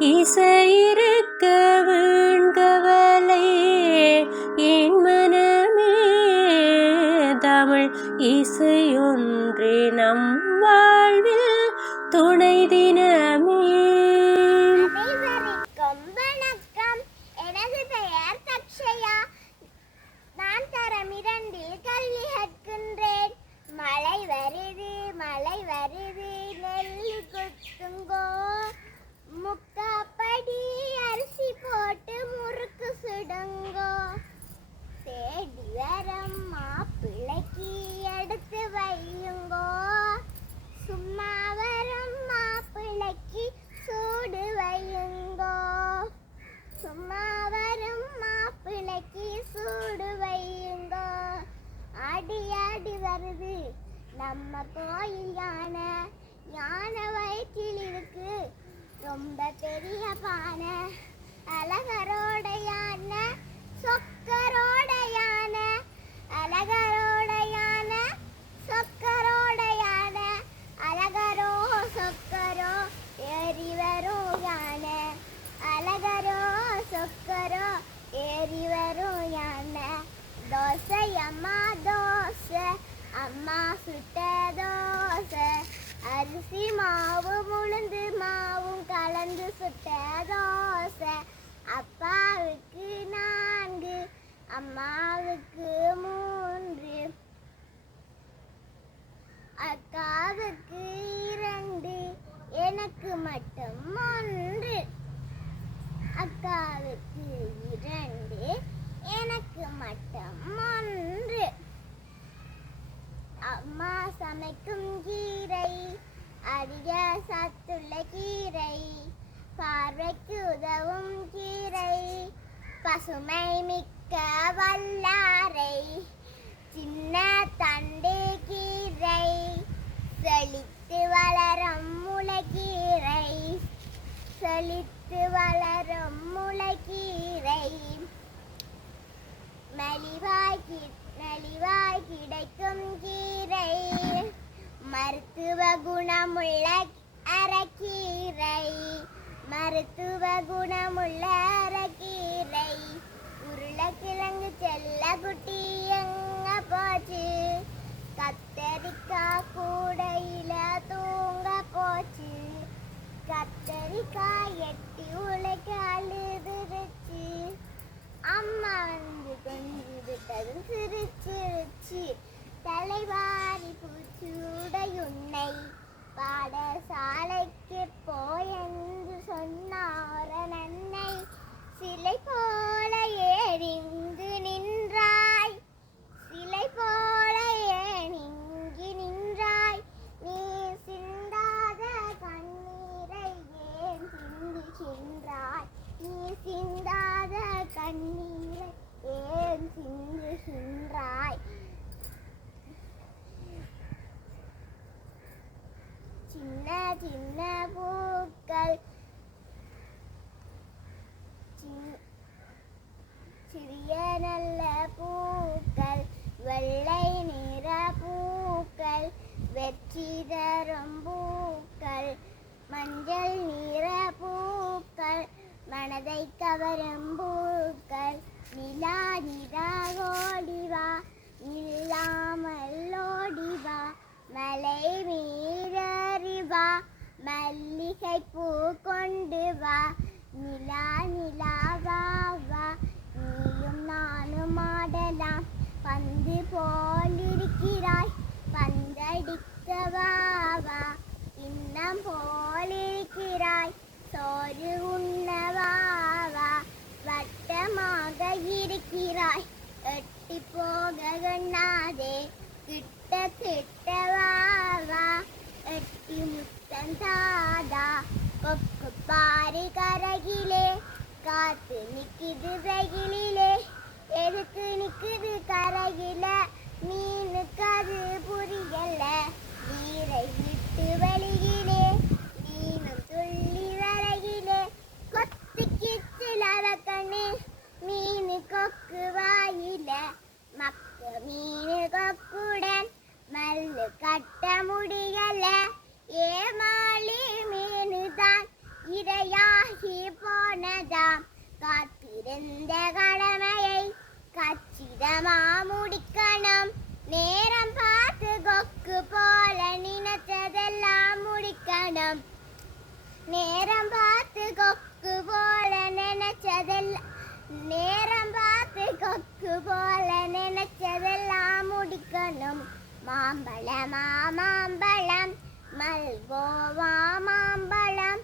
இசையிருக்க வேண்கவலை என் மனமே. தமிழ் இசையொன்றே நம் வாழ்வில் துணை தினமே. அனைவருக்கும் வணக்கம். எனது பெயர் தக்ஷயா. நான் தரம் 2 கல்வி கற்கின்றேன். மழை வருது மழை வருது நெல்லி குத்துங்கோ, முக்காப்படி அரிசி போட்டு முறுக்கு சுடுங்கோ, தேடி வரம் மாப்பிள்ளைக்கு எடுத்து வையுங்கோ, சும்மா வரம் மாப்பிள்ளைக்கு சூடு வையுங்கோ, சும்மா வரும் மாப்பிள்ளைக்கு சூடு வையுங்கோ. ஆடி ஆடி வருது நம்ம கோயில் யானை, யானை வயிற்றில் இருக்கு ரொம்ப பெரிய பானை, அழகரோட யானை சொக்கரோட யானை, அழகரோட யானை சொக்கரோட யானை, அழகரோ சொக்கரோ ஏறி வரும் யானை, அழகரோ சொக்கரோ ஏறி வரும் யானை. தோசை அம்மா தோசை, அம்மா சுட்ட தோசை, அரிசி மாவு உளுந்து மாவும் கலந்து சுட்ட தோசை. அப்பாவுக்கு 4, அம்மாவுக்கு 3, அக்காவுக்கு 2, எனக்கு மட்டும் 1. அக்காவுக்கு 2, எனக்கு மட்டும் 1. அம்மா சமைக்கும் கீரை அதிக சத்துள்ள கீரை, பார்வைக்கு உதவும் கீரை, பசுமை மிக்க வல்லாரை, சின்ன தண்டு கீரை, செழித்து வளரும் முளைக்கீரை, செழித்து வளரும் முளைக்கீரை, மலிவாய் கிடைக்கும் கீரை, மருத்துவ குணமுள்ள அரைக்கீரை, மருத்துவ குணமுள்ள அரைக்கீரை. உருளைக்கிழங்கு செல்ல குட்டி எங்க போச்சு, கத்தரிக்காய் கூடையில தூங்க போச்சு, கத்தரிக்காய் எட்டி உழைக்க அழுதுருச்சு, அம்மா வந்து கொஞ்சி விட்டதும் சிரிச்சிருச்சு. தலைவாரி பூச்சுடையுன்னை பாடசாலைக்கு போயென்று சொன்னார நன்னை, சிலை போல ஏறிங்கு நின்றாய், சிலை போல ஏனிங்கி நின்றாய், நீ சிந்தாத கண்ணீரை ஏன் சிந்துகின்றாய், நீ சிந்தாத கண்ணீரை ஏன் சிந்துகின்றாய். சின்ன சின்ன பூக்கள், சிறிய நல்ல பூக்கள், வெள்ளை நிற பூக்கள், வெற்றி தரும் பூக்கள், மஞ்சள் நிற பூக்கள், மனதை கவரும் பூக்கள். நிலா நிலா ஓடிவா, இல்லாமல் ஓடிவா, மலை மீறறிவா, மல்லிகை பூ கொண்டு வா, நிலா நிலா வா வா, நீயும் நானும் ஆடலாம், பந்து போலிருக்கிறாய் பந்தடிக்க வா வா, இன்னம் போலிருக்கிறாய் சோறு உண்ணவா வா, வட்டமாக இருக்கிறாய் எட்டி போக எண்ணாதே, கிட்ட கிட்ட வா வா, எட்டி முத்தம் தாதா. கொக்கு பாரு கரையிலே, காத்து நிக்குது வெயிலிலே, எதுக்கு நிக்குது கரையில, மீனுக்கு அது புரியல, நீரை விட்டு வெளியிலே மீனும் துள்ளி வரையிலே, கொத்து கிச்சில் அவக்கண்ணு மீனு கொக்கு வாயில, மக்க மீனு கொக்குடன் மல்லு கட்ட முடியல, ஏமாளி மீனுதான் இரையாகி போனதாம். காத்திருந்த கடமையை கச்சிதமா முடிக்கணும். நேரம் பார்த்து கொக்கு போல நினைச்சதெல்லாம் முடிக்கணும். நேரம் பார்த்து கொக்கு போல நினைச்சதெல்லாம் முடிக்கணும். மாம்பழமா மாம்பழம், மல்கோவா மாம்பழம்,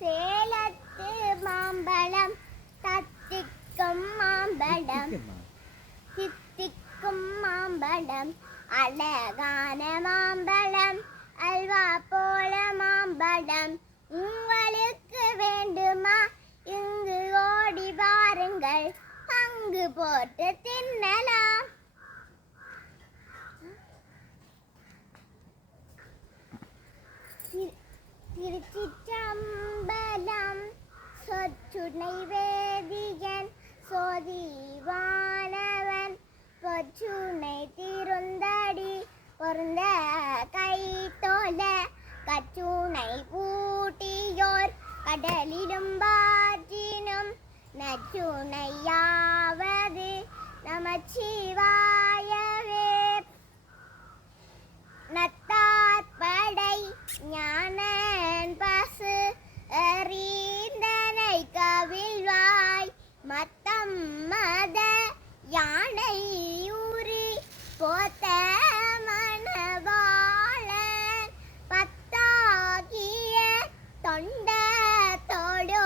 சேலத்து மாம்பழம், தத்திக்கும் மாம்பழம், தித்திக்கும் மாம்பழம், அழகான மாம்பழம், அல்வா போல மாம்பழம். உங்களுக்கு வேண்டுமா? இங்கு ஓடி வாருங்கள், பங்கு போட்டு தின்னலாம். திருச்சிற்றம்பலம். சொற்றுணை வேதியன் சோதிவானவன், பொற்றுணை திருந்தடி பொருந்த கை தோல, கற்றுணை பூட்டியோர் கடலிலும் பாற்றினும், நற்றுணையாவது நமச்சிவாயவே. நத்தாற்படை ஞானன் பசு எறிந்தனை கவிழ்வாய், மத்தம் மத யானை ஊறி போத்த மணவாளன், பத்தாகிய தொண்டத்தோடோ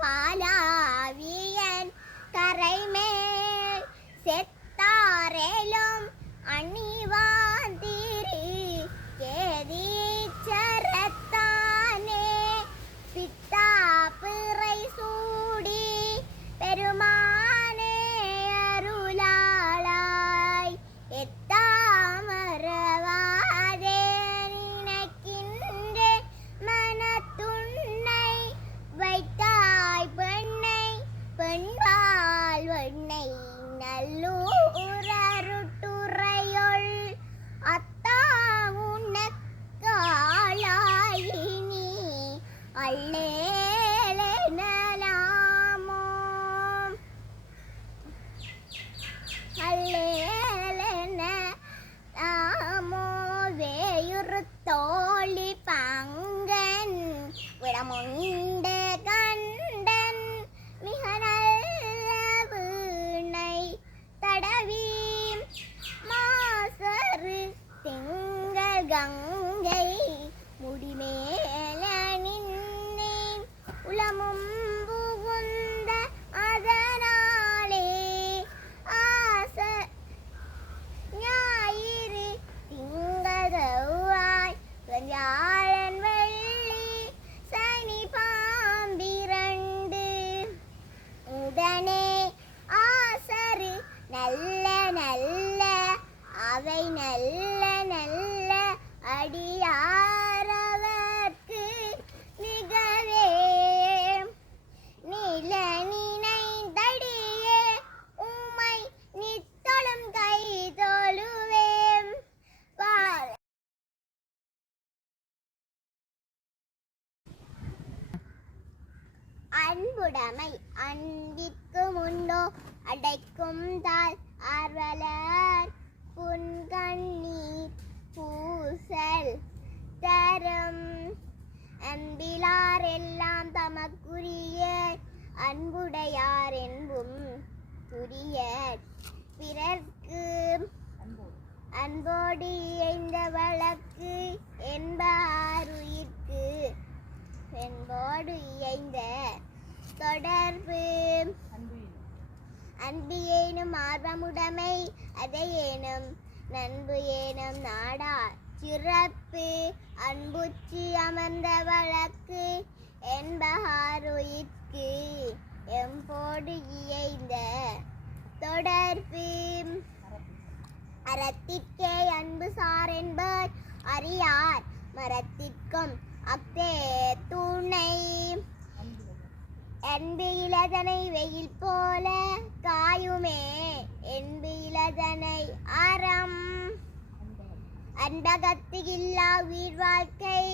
பாலாவியன், கரைமேல் செத்தாரெலும் அணிவாந்திரி கேதீச்சரத்தானே, பித்தா பிறை சூடி பெருமானே அருளாளாய், எத்தாமரவாதே நினைக்கின்றே மனத்துன்னை, வைத்தாய் பெண்ணை பெண்பால் வெண்ணை நல்லூரருட்டுறையுள், அத்தா உனக்காளாயினி அல்லேலெனலாமோ, அல்லேலெனலாமோ. வேயுறு தோழி பங்கன் விடமுண்டு கண்டன், மிக நல்ல வீணை தடவி மாசரு திங்கள் கங்கை முடிமேல நின்னேன், உளமும் புகுந்த அதனாலே ஆச ஞாயிறு திங்கள் செவ்வாய் வியாழன் வெள்ளி சனி பாம்பிரண்டு, உடனே ஆசரு நல்ல நல்ல அவை நல்ல நல்ல அடியாரவர்க்கு மிகவே, நில நினைந்தடியே உம்மை நித்தலும் கை தொழுவேம். அன்புடைமை அன்பிற்கு முன்னோ அடைக்கும் தாள் ஆர்வலர், புன்கண்ணீர் பூசல் தரும். அன்பிலார் எல்லாம் தமக்குரிய, அன்புடையார் என்பும் துரியர். பிறர்க்கு அன்போடு இயைந்த வழக்கு என்பாருயிர்க்கு, என்போடு இயைந்த தொடர்பு. அன்பு ஏனும் ஆர்வமுடைமை, அதை ஏனும் நண்பு ஏனும் நாடா சிறப்பு. அன்புச்சி அமர்ந்த வழக்கு என்பாருயிர்க்கு, எம்போடு இயைந்த தொடர்பு. அறத்திற்கே அன்பு சார் என்பர் அறியார், மரத்திற்கும் அத்தே துணை. அன்பு இலதனை வெயில் போல காயுமே, என்பு இலதனை அறம். அன்பகத்து இல்லா உயிர் வாழ்க்கை,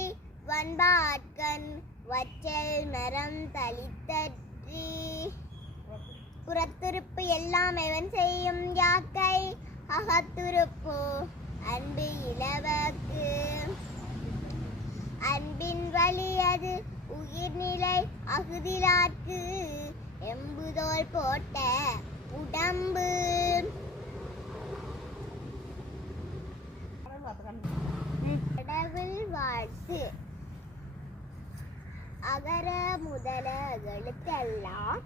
வன்பாட்கண் வற்றல் மரம் தளித்தற்றி புறத்துறுப்பு எல்லாம் எவன் செய்யும் யாக்கை அகத்துறுப்பு அன்பு இலவக்கு அன்பின் வழி அது உயிர்நிலை அகுதிலார்க்கு எம்புதோல் போட்ட உடம்பு. கடவுள் வாழ்த்து. அகர முதல எழுத்தெல்லாம்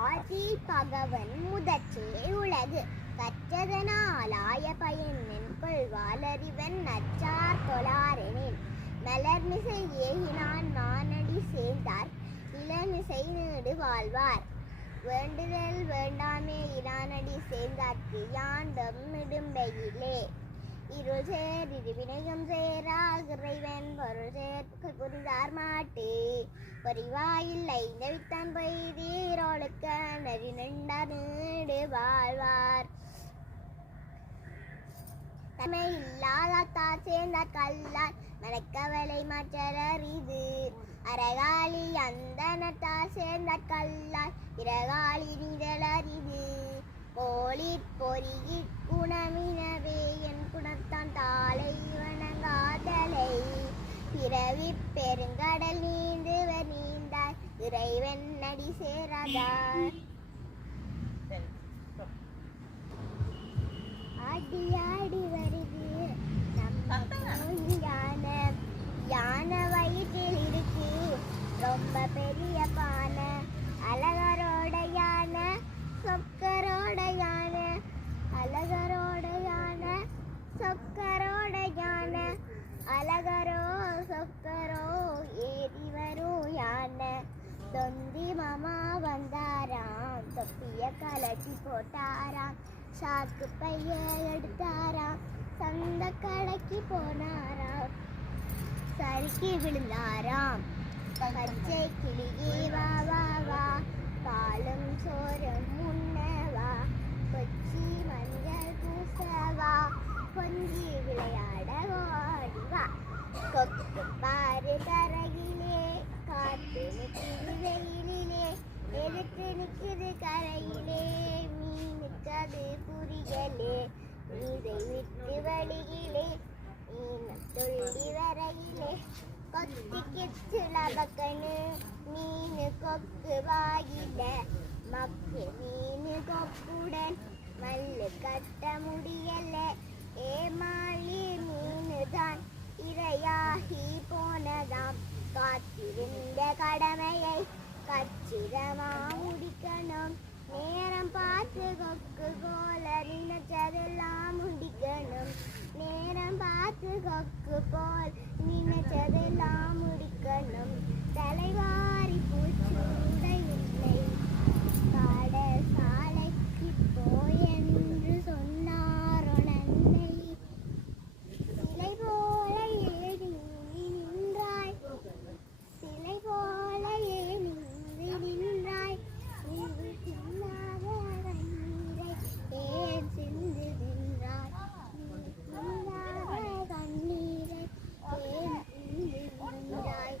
ஆதி பகவன் முதற்றே உலகு கற்றதனாலாய பயன் கொள்வாளறிவன் நச்சார் தொழாரெனின் மலர்மிசை ஏகினான் மானடி சேர்ந்தார் இளமிசை நீடு வாழ்வார். வேண்டுதல் வேண்டாமே இரானடி சேர்ந்தார்க்கு யாண்டும் இடும்பையிலே இருள் சேர் இருவினையும் சேரால் இறைவன் பொருள் சேர்க்க புரிந்தார் மாட்டு பொறிவாயில்லை நவித்தான் பொய்தீரோளுக்க நெறி நின்றார் நீடு வாழ்வார். தமை இல்லாதார் சேர்ந்தார் கல்லார் மனக்கவலை மற்றறிது அறகாலி அந்த நட்டார் சேர்ந்தார் கல்லார் இரகாலி நிழலறிது கோளிற் பொறியிற் குணமினவே என் குணத்தான் தாளை வணங்காதலை பிறவி பெருங்கடல் நீந்துவர் நீந்தார் இறைவன் நடி சேராதார். ஆடி ஆடி வருது யானை யானை வயிற்றில் இருக்கு ரொம்ப பெரிய பானை அழகரோட யானை சொக்கரோட யானை அழகரோட யானை சொக்கரோட யானை அழகரோ சொக்கரோ ஏறி வரும் யானை. தொந்தி மாமா வந்தாராம் தொப்பிய கலட்டி போட்டாராம் சாக்கு பைய எடுத்தாராம் சந்த கடைக்கு போனாராம் சறுக்கி விழுந்தாராம். பச்சை கிளியே வா வா வா பாலும் சோறும் முன்னவா கொச்சி மஞ்சள் பூசவா கொஞ்சி விளையாட ஓடிவா. கொக்கு பாரு கரையிலே காத்து நிற்குது வெயிலிலே எதுக்கு நிற்குது கரையிலே மீனுக்கு அது புரியலே நீரை விட்டு வழியிலே மீன் துள்ளி வரையிலே கொத்திக்கு லபக்கனு மீனு கொக்கு வாயில மக்கு மீனு கொக்குடன் மல்லு கட்ட முடியல ஏமாளி மீனுதான் இரையாகி போனதாம். காத்திருந்த கடமையை கச்சிதமா முடிக்கணும் நேரம் பார்த்து கொக்கு போல நினைச்சதெல்லாம் முடிக்கணும் நேரம் பார்த்து கொக்கு போல் நினைச்சதெல்லாம் முடிக்கணும். தலைவாரி பூச்சூட இல்லை பாட சாலைக்கு போய் என்று சொன்னாரோ நன்னை சிலை போல ஏறி நின்றாய் சிலை போல ஏறி நின்றாய் நீ சின்னாத கண்ணீரை ஏன் சிந்து நின்றாய் கண்ணீரை ஏன் சிந்து நின்றாய்.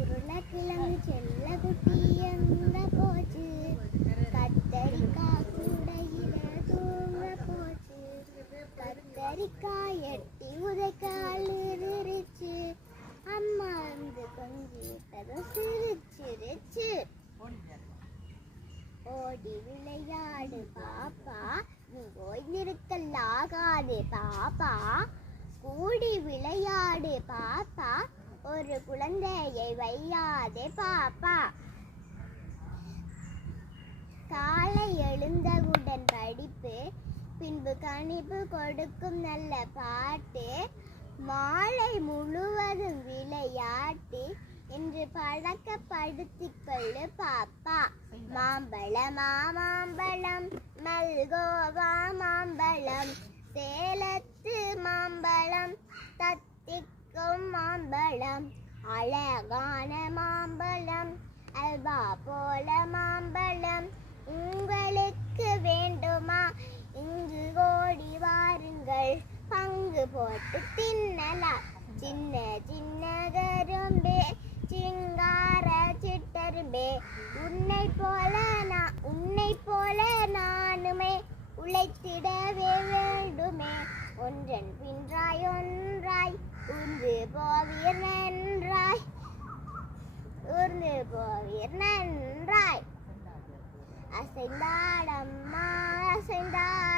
உருளைக்கிழங்கு செல்ல குட்டி எங்க போச்சு கத்தரிக்காய் கூடையில தூங்க போச்சு கத்தரிக்காய் எட்டி உதைக்கால் இருச்சு அம்மா வந்து கொஞ்சிட்டதும் சிரிச்சிருச்சு. ஓடி விளையாடு பாப்பா நீ ஓய்ந்திருக்கலாகாது பாப்பா கூடி விளையாடு பாப்பா ஒரு குழந்தையை வையாதே பாப்பா. காலை எழுந்தவுடன் படிப்பு பின்பு கணிப்பு கொடுக்கும் நல்ல பாட்டு மாலை முழுவதும் விளையாட்டு என்று பழக்கப்படுத்திக் கொள்ளு பாப்பா. மாம்பழமா மாம்பழம் மல்கோவா மாம்பழம் சேலத்து மாம்பழம் தத்திக்கும் மாம்பழம் அழகான மாம்பழம் அல்வா போல மாம்பழம் உங்களுக்கு வேண்டுமா இங்கு ஓடி வாருங்கள் பங்கு போட்டு தின்னலாம் சின்ன சின்ன கரும்பே சிங்கார சிட்டரும்பே உன்னை போல நானுமே உழைத்திடவே வேண்டுமே ஒன்றன் பின்றாய் ஒன்றாய் ஊர்ந்து போவீர் நன்றாய் அசைந்தாடம்மா அசைந்தாடம்மா